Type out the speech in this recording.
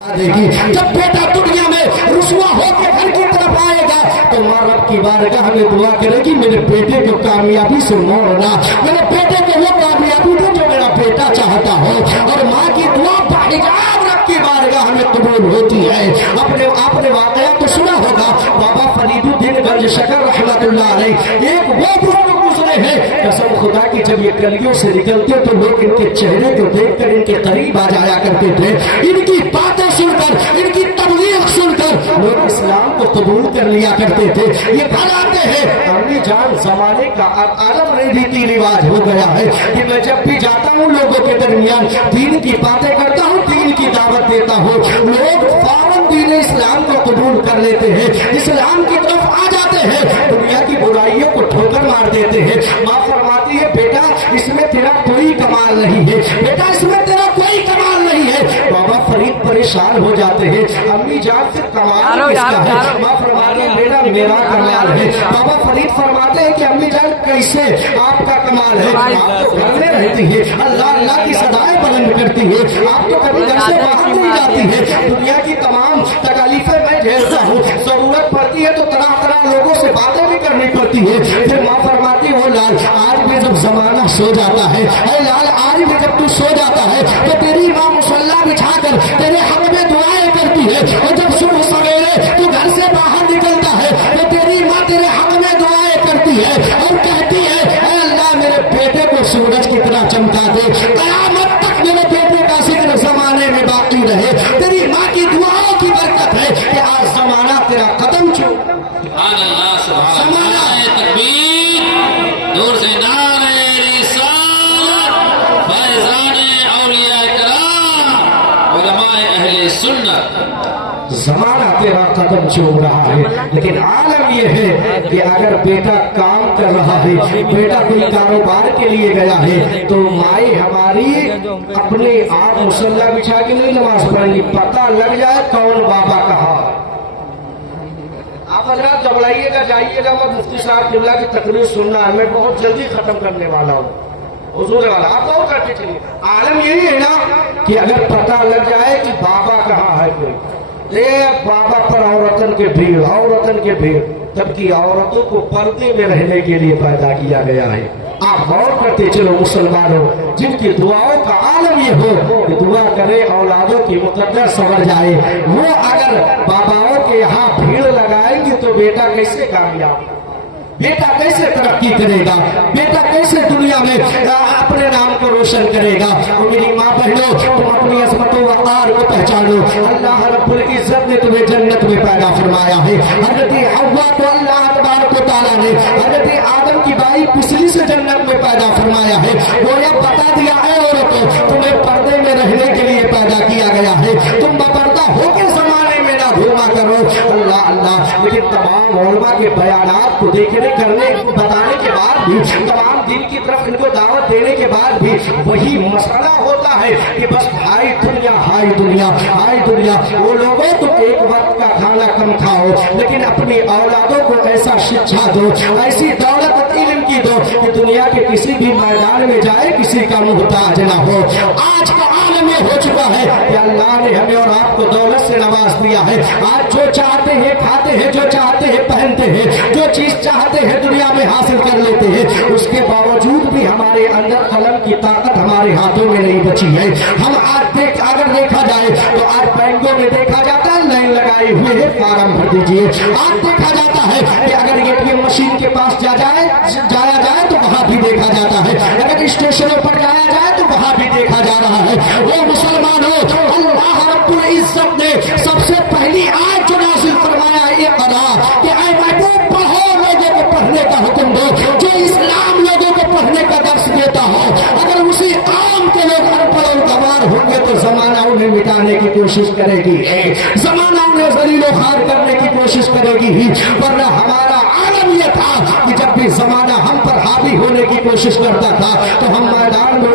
जब बेटा दुनिया में रुसवा होकर घर की तरफ आएगा तो माँ रब की बारगाह में दुआ करेगी, मेरे बेटे को कामयाबी से मोड़ना, मेरे बेटे को वो कामयाबी दे जो मेरा बेटा चाहता हो। और माँ की दुआ बारगाह रब की बारगाह में कबूल होती है। आपने वाकया तो सुना होगा, बाबा फरीदुद्दीन गंज शकर रहमतुल्लाह अलैह एक वो बुजुर्ग गुजरे हैं, कसम खुदा की जब ये गलियों से निकलते तो लोग इनके चेहरे को देखकर इनके करीब आ जाया करते थे। इनकी बातें सुनकर, इनकी तबलीग सुनकर लोग इस्लाम को कबूल कर लिया करते थे। ये घर आते हैं, अम्मी जान जमाने का आलम रीति रिवाज हो गया है कि मैं जब भी जाता हूँ लोगों के दरमियान दीन की बातें करता हूँ, दीन की दावत देता हूँ, लोग फौरन दीन इस्लाम को कबूल कर लेते हैं, इस्लाम की तरफ आ जाते हैं, दुनिया की बुराइयों को ठोकर मार देते हैं। माँ फरमाती है, बेटा इसमें तेरा कोई कमाल नहीं है, बेटा इसमें तेरा कोई कमाल नहीं है। बाबा फरीद परेशान हो जाते हैं, अम्मी जान से कमाल किसका है? माँ फरमाती है, बेटा मेरा कमाल है। बाबा फरीद फरमाते हैं कि अम्मी जान कैसे आपका कमाल है? आप तो घर में रहती है, अल्लाह अल्लाह की सदाएं बुलंद करती है, आप तो कभी घर से बाहर नहीं जाती है, दुनिया की तमाम तकलीफें मैं झेलता हूँ, जरूरत पड़ती है तो तरह तरह लोगों से बातें भी करनी पड़ती है। फिर माँ फरमाती हो लाल, आज भी जब जमाना सो जाता है, अरे लाल आज भी जब तू सो जाता है तो तेरी माँ मुसल्ला बिछाकर तेरे हक में दुआएं करती है, और जब सुबह सवेरे तू घर से बाहर निकलता है तो तेरी माँ तेरे हक में दुआएं करती है और कहती है, अल्लाह मेरे बेटे को सूरज की तरह चमका दे, कयामत तक मेरे बेटे का जिक्र जमाने में बाकी रहे। तेरी माँ की दुआओं की बरकत है कि आज जमाना तेरा कदम छू जमाना दूर से नारे रिसालत फैज़ाने औलिया किराम उलमाए अहले सुन्नत, जमाना तेरा कदम चूम रहा है। लेकिन आलम यह है कि अगर बेटा काम कर रहा है, बेटा कोई कारोबार के लिए गया है तो माए हमारी अपने आप मुसल्ला बिछा के नहीं नमाज पढ़नी, पता लग जाए कौन बाबा कहा। आप हजरात जबलाइएगा, जाइएगा, मैं मुफ्ती साहब किबला की तकरीर सुनना है, मैं बहुत जल्दी खत्म करने वाला हूँ हुजूर वाला, आप और करते चलिए। आलम यही है ना कि अगर पता लग जाए कि बाबा कहाँ है कोई, बाबा पर औरतन के भीड़, औरतन के भीड़, जबकि औरतों को पर्दे में रहने के लिए पैदा किया गया है। आप गौर करते चलो मुसलमानों, जिनकी दुआओं का आलम ये हो कि दुआ करे औलादों की मुकद्दर संवर जाए, वो अगर बाबाओं के यहाँ भीड़ लगाएंगे तो बेटा कैसे कामयाब, बेटा कैसे तरक्की करेगा, बेटा कैसे दुनिया में अपने नाम को रोशन करेगा। और मेरी माँ बहनों, तुम अपनी अज़मतों वक़ार को पहचानो, अल्लाह रब्बुल इज़्ज़त ने तुम्हें जन्नत में पैदा फरमाया है। हज़रत हव्वा को अल्लाह तबारक व तआला ने हज़रत आदम की बाई पिछली से जन्नत में पैदा फरमाया है। गोया बता दिया है औरतों, तुम्हें पर्दे में रहने के लिए पैदा किया गया है, तुम बपर्दा होकर जमाने में ना घूमा करो। अल्लाह अल्लाह। लेकिन तमाम उलमा के बयानात को देखने करने बताने के बाद भी, तमाम दिन की तरफ इनको दावत देने के बाद भी वही मसला होता है कि बस हाय दुनिया, हाय दुनिया, हाय दुनिया। वो लोगों तो एक वक्त का खाना कम खाओ, लेकिन अपनी औलादों को ऐसा शिक्षा दो, ऐसी दौलत इल्म की दो कि दुनिया के किसी भी मैदान में जाए किसी का मुहताज ना हो। आज का आलम में हो चुका है कि अल्लाह ने हमें और आपको दौलत से नवाज दिया है। आज जो चाहते हैं खाते हैं, जो चाहते हैं पहनते हैं, जो चीज चाहते हैं दुनिया में हासिल कर लेते हैं। उसके बावजूद भी हमारे अंदर कलम की ताकत हमारे हाथों में नहीं बची है। हम आज अगर देखा जाए तो आज बैंकों में देखा जाता है लाइन लगाए हुए है, फार्म भर दीजिए। आज देखा जाता है कि अगर एटीएम मशीन के पास जाया जाए तो वहां भी देखा जाता है, अगर स्टेशनों पर जाया जाए तो वहां भी देखा जा रहा है। वो मुसलमानों, अल्लाह रब्बुल इज़्ज़त ने सबसे पहली आयत जो नाज़िल फरमाया है, इक़रा कि ऐ महबूब पढ़ो, लोगों को पढ़ने का हुक्म दो। जो इस्लाम लोगों को पढ़ने का दर्स देता हो, अगर उसी आम के लोग अनपढ़ और गंवार होंगे तो जमाना उन्हें मिटाने की कोशिश करेगी, जमाना उन्हें ज़लीलो ख़ार करने की कोशिश करेगी ही। वरना हमारा आलम यह था कि जब भी जमाना हम पर हावी होने की कोशिश करता था तो हम मैदान में